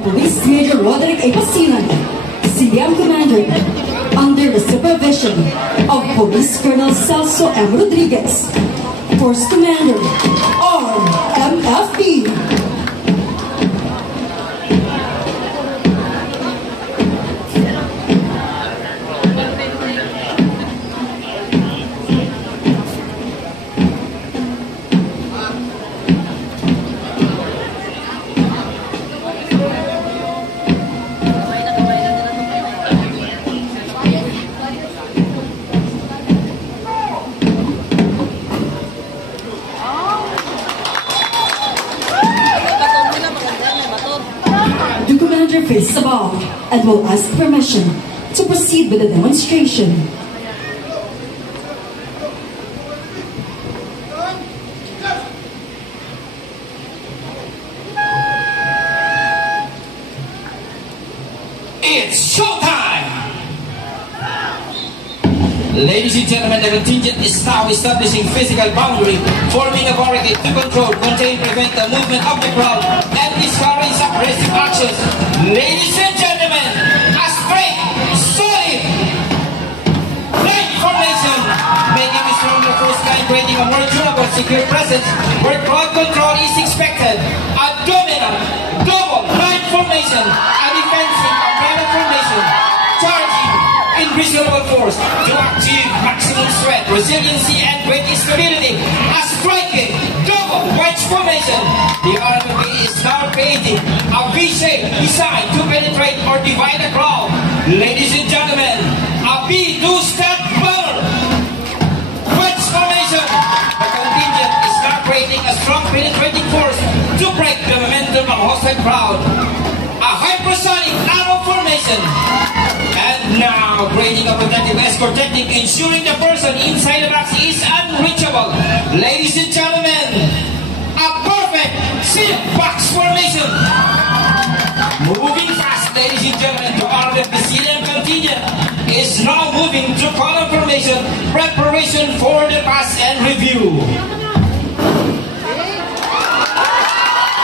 Police Major Roderick A. Pasilan, CBM Commander, under the supervision of Police Colonel Celso M. Rodriguez, Force Commander, RMFB. The commander faces above and will ask permission to proceed with the demonstration. It's showtime! Ladies and gentlemen, the contingent is now establishing physical boundary, forming a barricade to control, contain, prevent the movement of the crowd, and discourage aggressive actions. Ladies and gentlemen, a straight, solid, line formation, making this room the first kind, creating a more durable, secure presence where crowd control is expected. A dominant, double line formation, a defensive umbrella formation, charging invisible force to achieve maximum strength, resiliency, and great stability. A striking double wedge formation. The RMFB is now creating a V-shape designed to penetrate or divide the crowd. Ladies and gentlemen, a B2-step banner wedge formation. The contingent is now creating a strong penetrating force to break the momentum of hostile crowd. A hypersonic arrow formation. And now, creating a protective escort technique, ensuring the person inside the box is unreachable. Ladies and gentlemen, a perfect seal box formation. Moving fast, ladies and gentlemen, to RMFB CDM contingent is now moving to column formation, preparation for the pass and review.